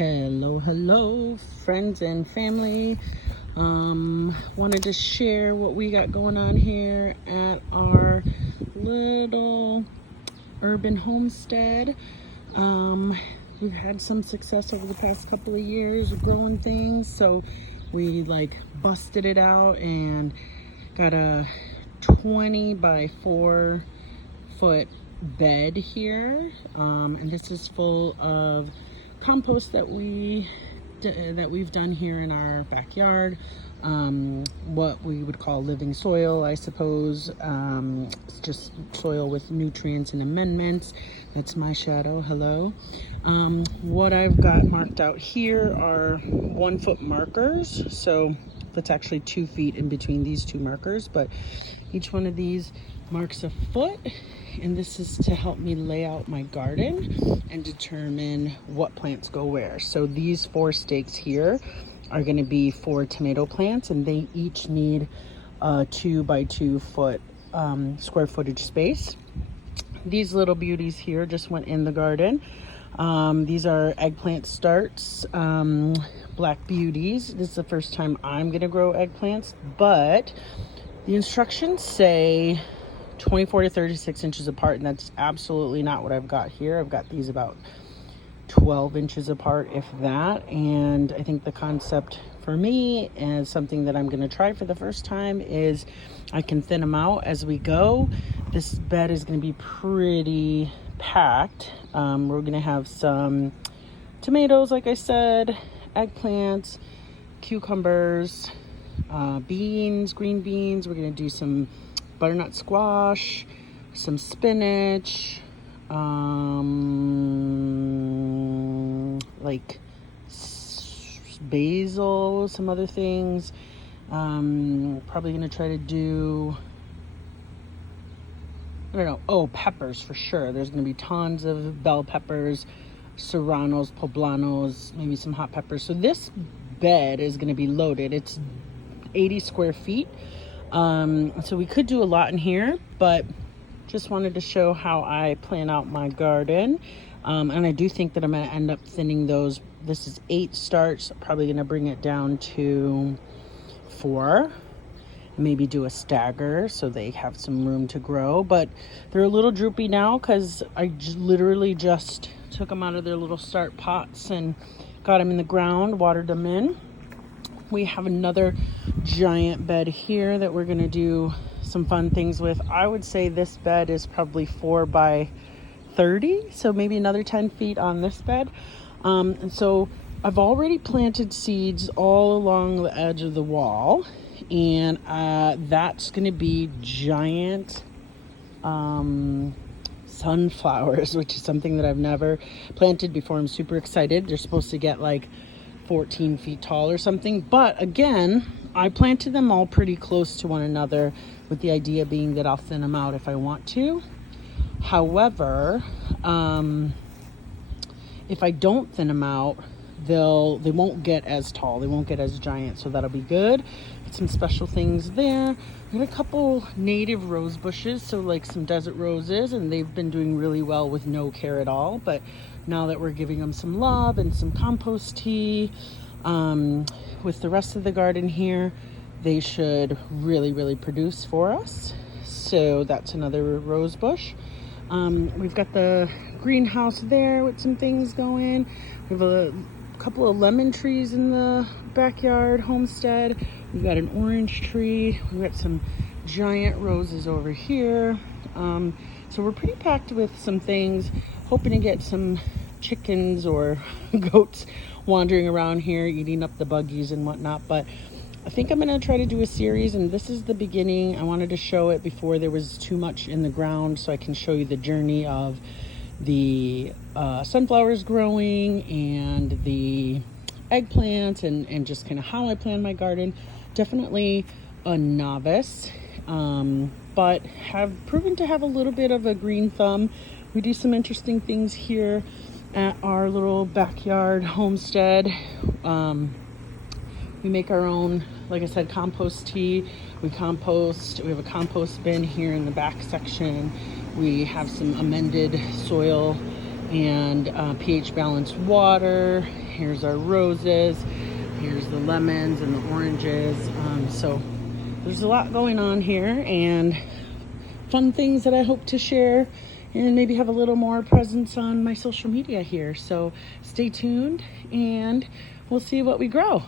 Hello, friends and family. Wanted to share what we got going on here at our little urban homestead. We've had some success over the past couple of years growing things, so we busted it out and got a 20 by 4 foot bed here, and this is full of compost that we've done here in our backyard. What we would call living soil, I suppose. It's just soil with nutrients and amendments. That's my shadow. Hello. What I've got marked out here are 1 foot markers, so that's actually 2 feet in between these two markers, but each one of these marks a foot, and this is to help me lay out my garden and determine what plants go where. So these 4 stakes here are going to be 4 tomato plants, and they each need a 2 by 2 foot square footage space. These little beauties here just went in the garden. These are eggplant starts, black beauties. This is the first time I'm going to grow eggplants, but the instructions say 24 to 36 inches apart, and that's absolutely not what I've got here. I've got these about 12 inches apart, if that. And I think the concept for me, and something that I'm going to try for the first time, is I can thin them out as we go. This bed is going to be pretty packed. We're going to have some tomatoes, like I said, eggplants, cucumbers, beans, green beans. We're going to do some butternut squash, some spinach, basil, some other things. Probably going to try to do, peppers for sure. There's going to be tons of bell peppers, serranos, poblanos, maybe some hot peppers. So this bed is going to be loaded. It's 80 square feet. So we could do a lot in here, but just wanted to show how I plan out my garden. And I do think that I'm going to end up thinning those. This is 8 starts. Probably going to bring it down to 4. Maybe do a stagger so they have some room to grow. But they're a little droopy now because I literally just took them out of their little start pots and got them in the ground, watered them in. We have another giant bed here that we're going to do some fun things with. I would say this bed is probably 4 by 30, so maybe another 10 feet on this bed. And so I've already planted seeds all along the edge of the wall, and that's going to be giant sunflowers, which is something that I've never planted before. I'm super excited. They're supposed to get 14 feet tall or something, but again, I planted them all pretty close to one another, with the idea being that I'll thin them out if I want to. However, if I don't thin them out, they won't get as tall, they won't get as giant, so that'll be good. Some special things there. I got a couple native rose bushes, so some desert roses, and they've been doing really well with no care at all. But now that we're giving them some love and some compost tea, with the rest of the garden here, they should really produce for us. So that's another rose bush. We've got the greenhouse there with some things going. We have a couple of lemon trees in the backyard homestead. We've got an orange tree. We've got some giant roses over here. So we're pretty packed with some things, hoping to get some chickens or goats wandering around here eating up the buggies and whatnot. But I think I'm going to try to do a series, and this is the beginning. I wanted to show it before there was too much in the ground, so I can show you the journey of the sunflowers growing and the eggplants, and just kind of how I plan my garden. Definitely a novice, but have proven to have a little bit of a green thumb. We do some interesting things here at our little backyard homestead. We make our own, like I said, compost tea. We compost. We have a compost bin here in the back section. We have some amended soil and pH balanced water. Here's our roses. Here's the lemons and the oranges. So there's a lot going on here, and fun things that I hope to share and maybe have a little more presence on my social media here. So stay tuned and we'll see what we grow.